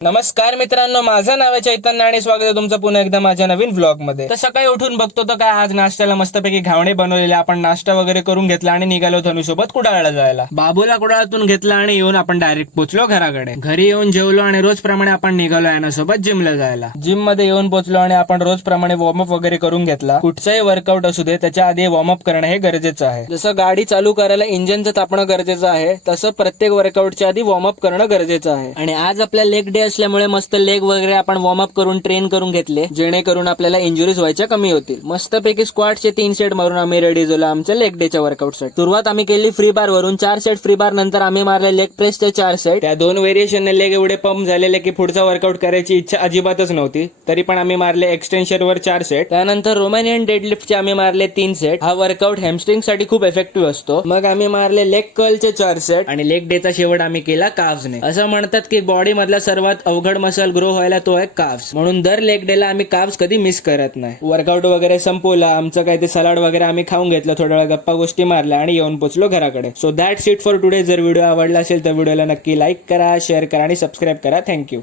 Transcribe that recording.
नमस्कार मित्रांनो, माझं नाव आहे चैतन्य आणि स्वागत आहे तुमचं पुन्हा एकदा माझ्या नवीन व्लॉग मध्ये। तर सकाळी उठून बघतो तर काय आज नाश्त्याला मस्तपैकी घावणे बनवलेले। आपण नाश्ता वगैरे करून घेतला आणि निघालो धनुसोबत कुडाळला जायला। बाबूला कुडाळातून घेतला आणि येऊन आपण डायरेक्ट पोहोचलो घराकडे। घरी येऊन जेवलो आणि रोज प्रमाणे आपण निघालो यानासोबत जिमला जायला। जिम मध्ये येऊन पोहोचलो आणि आपण रोज प्रमाणे वॉर्मअप वगैरे करून घेतला। कुठचाही वर्कआउट असू दे त्याच्या आधी वॉर्मअप करणं हे गरजेचं आहे। जसं गाडी चालू करायला इंजिनचं तापणं गरजेचं आहे, तसं प्रत्येक वर्कआउटच्या आधी वॉर्मअप करणं गरजेचं आहे। आणि आज आपल्या लेग डे असल्यामुळे मस्त लेग वगैरे आपण वॉर्मअप करून ट्रेन करून घेतले, जेणेकरून आपल्याला इंजुरीज व्हायच्या कमी होतील। मस्तपैकी स्क्वॉटचे 3 सेट मारून आम्ही रेडी झालो आमच्या लेग डेच्या वर्कआउटसाठी। सुरुवात आम्ही केली फ्री बार वरून 4 सेट फ्री बार, नंतर आम्ही मारले लेग प्रेसचे 4 सेट। त्या 2 व्हेरिएशनने लेग एवढे पंप झालेले की पुढचा वर्कआउट करायची इच्छा अजिबातच नव्हती, तरी पण आम्ही मारले एक्सटेन्शन वर 4 सेट। त्यानंतर रोमॅनियन डेडलिफ्टचे आम्ही मारले 3 सेट। हा वर्कआउट हॅमस्ट्रिंग साठी खूप इफेक्टिव्ह असतो। मग आम्ही मारले लेग कर्लचे 4 सेट आणि लेग डेचा शेवट आम्ही केला काव्सने। असं म्हणतात की बॉडी मधला सर्वात अवघड मसल ग्रो व्हायला तो आहे काव्स, म्हणून दर लेग डेला आम्ही काव्स कधी मिस करत नाही। वर्कआउट वगैरे संपवला आमचं, काय ते सलाड वगैरे आम्ही खाऊन घेतलं, थोड्या वेळ गप्पा गोष्टी मारल्या आणि येऊन पोहोचलो घराकडे। So that's it for today. जर व्हिडिओ आवडला असेल तर व्हिडिओला नक्की लाईक करा, शेअर करा आणि सबस्क्राईब करा। थँक्यू।